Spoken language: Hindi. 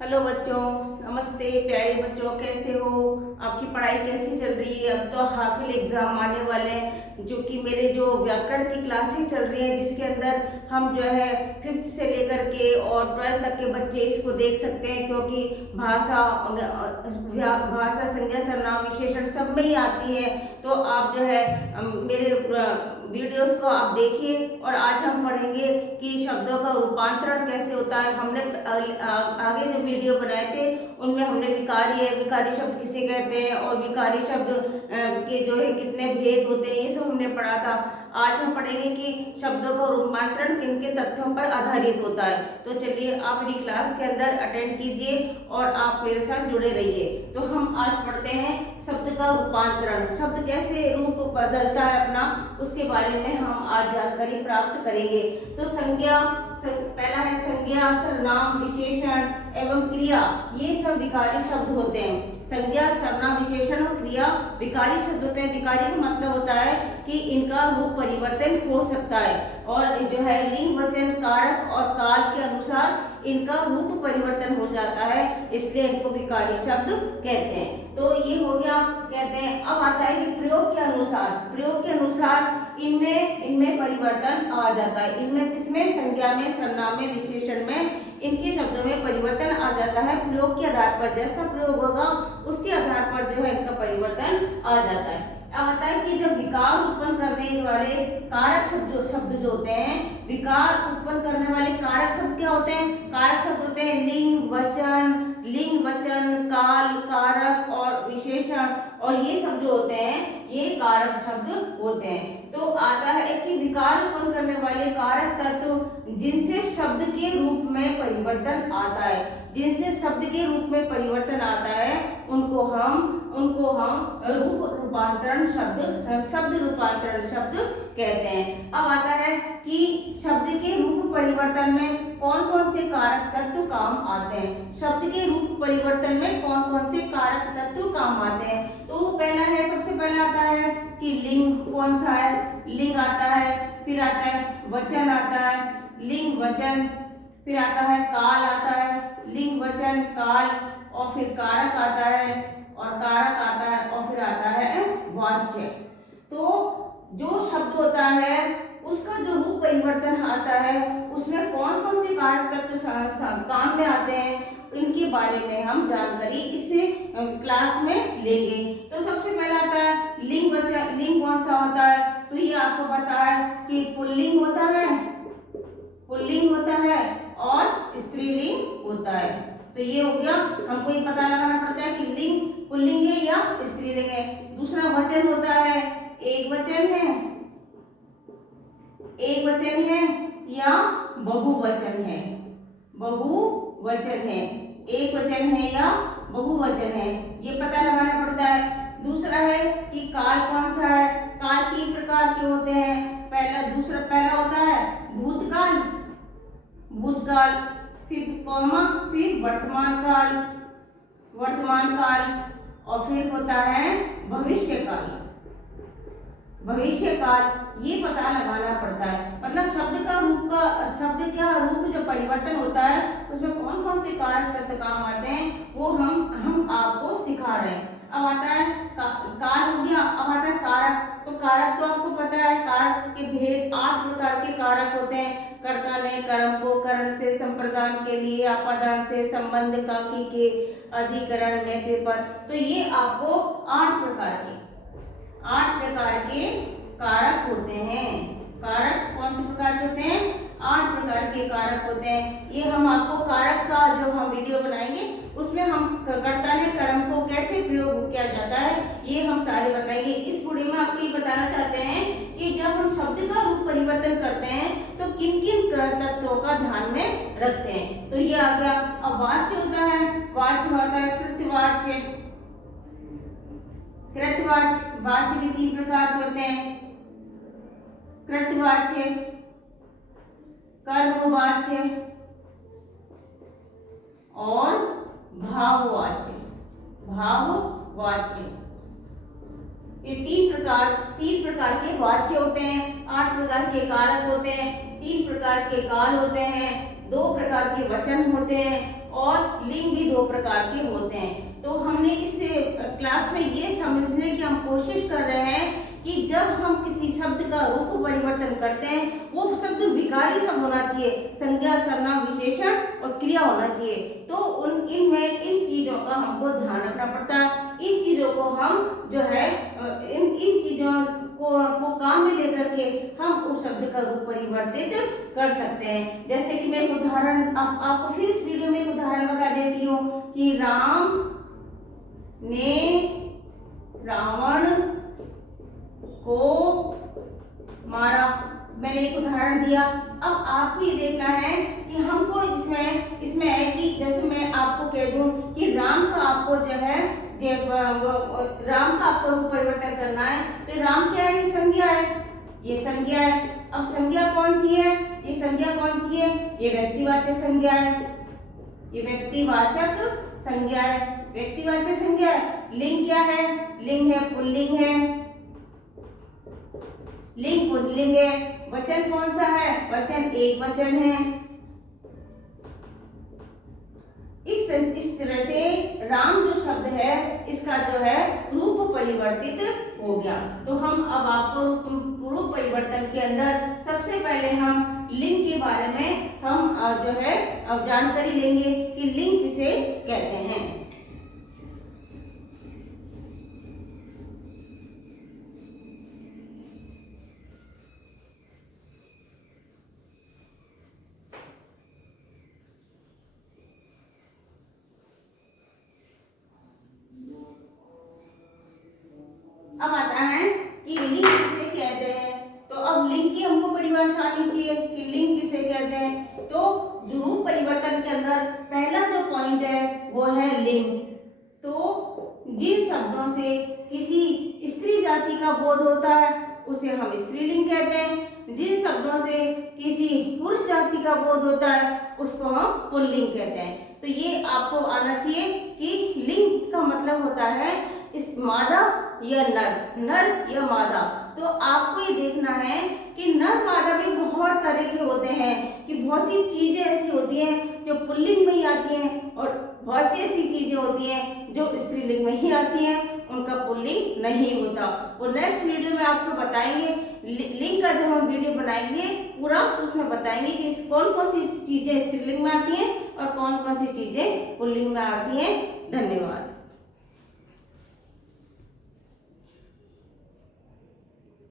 हेलो बच्चों, नमस्ते प्यारे बच्चों, कैसे हो? आपकी पढ़ाई कैसी चल रही है? अब तो हाफिल एग्जाम आने वाले हैं, जो कि मेरे जो व्याकरण की क्लासेस चल रही हैं, जिसके अंदर हम जो है 5th से लेकर के और 12th तक के बच्चे इसको देख सकते हैं, क्योंकि भाषा संज्ञा सर्वनाम विशेषण सब में ही आती है। तो आप जो है मेरे वीडियोस को आप देखिए। और आज हम पढ़ेंगे कि शब्दों का रूपांतरण कैसे होता है। हमने आगे जो वीडियो बनाए थे उनमें हमने विकारी शब्द किसे कहते हैं और विकारी शब्द के जो है कितने भेद होते हैं, ये सब हमने पढ़ा था। आज हम पढ़ेंगे कि शब्दों का रूपांतरण किन किन तथ्यों पर आधारित होता है। तो चलिए आप मेरी क्लास के अंदर अटेंड कीजिए और आप मेरे साथ जुड़े रहिए। तो हम आज पढ़ते हैं शब्द का रूपांतरण, शब्द कैसे रूप बदलता है अपना, उसके बारे में हम आज जानकारी प्राप्त करेंगे। तो पहला है संज्ञा, सर्वनाम, विशेषण एवं क्रिया, ये सब विकारी शब्द होते हैं। संज्ञा, सर्वनाम, विशेषण और क्रिया विकारी शब्द होते हैं। विकारी का मतलब होता है कि इनका रूप परिवर्तन हो सकता है और जो है लिंग, वचन, कारक और काल के अनुसार इनका रूप परिवर्तन हो जाता है, इसलिए इनको विकारी शब्द कहते हैं। तो ये हो गया, कहते हैं। अब आता है कि प्रयोग के अनुसार इनमें परिवर्तन आ जाता है। इनमें किसमें? संज्ञा में, सर्वनाम में, विशेषण में, इनके शब्दों में परिवर्तन आ जाता है। प्रयोग के आधार पर, जैसा प्रयोग होगा उसके आधार पर जो है इनका परिवर्तन आ जाता है। अब आता है कि जब विकार उत्पन्न करने वाले कारक शब्द जो होते हैं, विकार उत्पन्न करने वाले कारक शब्द क्या होते हैं? कारक शब्द होते हैं लिंग, वचन, काल, कारक और विशेषण, और ये सब जो होते हैं ये कारक शब्द होते हैं। तो आता है कि विकार उत्पन्न करने वाले कारक तत्व जिनसे शब्द के रूप में परिवर्तन आता है, जिनसे शब्द के रूप में परिवर्तन आता है उनको हम शब्द रूपांतरण शब्द कहते हैं। अब आता है कि शब्द के रूप परिवर्तन में कौन कौन से कारक तत्व काम आते हैं। शब्द के रूप परिवर्तन में कौन कौन से कारक तत्व काम आते हैं? तो सबसे पहला आता है कि लिंग। कौन सा है? लिंग आता है। फिर आता है वचन आता है, लिंग, वचन। फिर आता है काल आता है, लिंग, वचन, काल। और फिर कारक आता है और फिर आता है वाच्य। तो जो शब्द होता है उसका जो रूप परिवर्तन आता है उसमें कौन कौन से कारक तत्व काम में आते हैं, इनके बारे में हम जानकारी इस क्लास में लेंगे। तो सबसे पहला आता है लिंग, वचन। लिंग कौन सा होता है? तो ये आपको पता है कि पुल्लिंग होता है और स्त्रीलिंग होता है। तो ये हो गया, हमको ये पता लगाना पड़ता है कि लिंग पुल्लिंग है या स्त्रीलिंग है। दूसरा वचन होता है, एक वचन है या बहुवचन है। एक वचन है या बहुवचन है, ये पता लगाना पड़ता है। दूसरा है कि काल कौन सा है? काल 3 प्रकार के होते हैं। पहला होता है भूतकाल, फिर कॉमा, फिर वर्तमान काल और फिर होता है भविष्य काल। ये पता लगाना पड़ता है। मतलब शब्द का रूप जब परिवर्तन होता है उसमें कौन कौन से कारक तत्व काम आते हैं वो हम आपको सिखा रहे हैं। अब आता है काल हो गया। अब आता है कारक। तो कारक तो आपको पता है, कारक के भेद 8 प्रकार के कारक होते हैं। कर्ता ने कर्म को करण से, संप्रदान के लिए अपादान से, संबंध काकी के अधिकरण में पेपर। तो ये आपको 8 प्रकार के कारक होते हैं। कारक कौन से प्रकार के होते हैं? 8 प्रकार के कारक होते हैं। ये हम आपको कारक का जो हम वीडियो बनाएंगे उसमें हम कर्ता ने कर्म को कैसे प्रयोग किया जाता है ये हम सारे बताएंगे। इस वीडियो में आपको ये बताना चाहते हैं कि जब हम शब्द का रूप परिवर्तन करते हैं तो किन किन तत्वों का ध्यान में रखते हैं। तो ये आ गया। अब वाच्य होता है कृतवाच्य। वाच्य भी 3 प्रकार के होते हैं। कृतवाच्य, कर्मवाच्य और भाववाच्य। ये 3 प्रकार के वाच्य होते हैं। 8 प्रकार के कारक होते हैं, 3 प्रकार के काल होते हैं, 2 प्रकार के वचन होते हैं और लिंग भी 2 प्रकार के होते हैं। तो हमने इस क्लास में ये समझने की हम कोशिश कर रहे हैं कि जब हम किसी शब्द का रूप परिवर्तन करते हैं वो शब्द विकारी शब्द होना चाहिए, संज्ञा, सर्वनाम, विशेषण और क्रिया होना चाहिए। तो इन चीजों का हमको ध्यान रखना पड़ता है। इन चीजों को हम जो है इन चीजों को काम में लेकर के हम उस शब्द का रूप परिवर्तित कर सकते हैं। जैसे कि मैं एक उदाहरण आपको फिर इस वीडियो में एक उदाहरण बता देती हूँ कि राम ने रावण को मारा। मैंने एक उदाहरण दिया। अब आपको ये देखना है कि हमको इसमें है कि जैसे मैं आपको कह दूं कि राम का आपको जो है राम का आपको रूप परिवर्तन करना है तो राम क्या है, ये संज्ञा है, ये संज्ञा है। अब संज्ञा कौन सी है, ये संज्ञा कौन सी है, ये व्यक्तिवाचक संज्ञा है, ये व्यक्तिवाचक संज्ञा है, व्यक्तिवाचक संज्ञा है। लिंग क्या है, लिंग है पुल्लिंग है, लिंग पुल्लिंग है। वचन कौन सा है, वचन एक वचन है। इस तरह से राम जो शब्द है इसका जो है रूप परिवर्तित हो गया। तो हम अब आपको रूप परिवर्तन के अंदर सबसे पहले हम लिंग के बारे में हम जो है अब जानकारी लेंगे कि लिंग किसे कहते हैं। अब आता है कि लिंग किसे कहते हैं। तो अब लिंग की हमको परिभाषा आनी चाहिए कि लिंग किसे कहते हैं। तो रूप परिवर्तन के अंदर पहला जो पॉइंट है वो है लिंग। तो जिन शब्दों से किसी स्त्री जाति का बोध होता है उसे हम स्त्रीलिंग कहते हैं। जिन शब्दों से किसी पुरुष जाति का बोध होता है उसको हम पुल्लिंग कहते हैं। तो ये आपको आना चाहिए कि लिंग का मतलब होता है इस मादा या नर, नर या मादा। तो आपको ये देखना है कि नर मादा भी बहुत तरह के होते हैं कि बहुत सी चीजें ऐसी होती हैं जो पुल्लिंग में ही आती हैं और बहुत सी ऐसी चीजें होती हैं जो स्त्रीलिंग में ही आती हैं, उनका पुल्लिंग नहीं होता। और नेक्स्ट वीडियो में आपको बताएंगे, लिंग का जब हम वीडियो बनाएंगे पूरा तो उसमें बताएंगे कि कौन कौन सी चीजें स्त्रीलिंग में आती हैं और कौन कौन सी चीजें पुल्लिंग में आती हैं। धन्यवाद।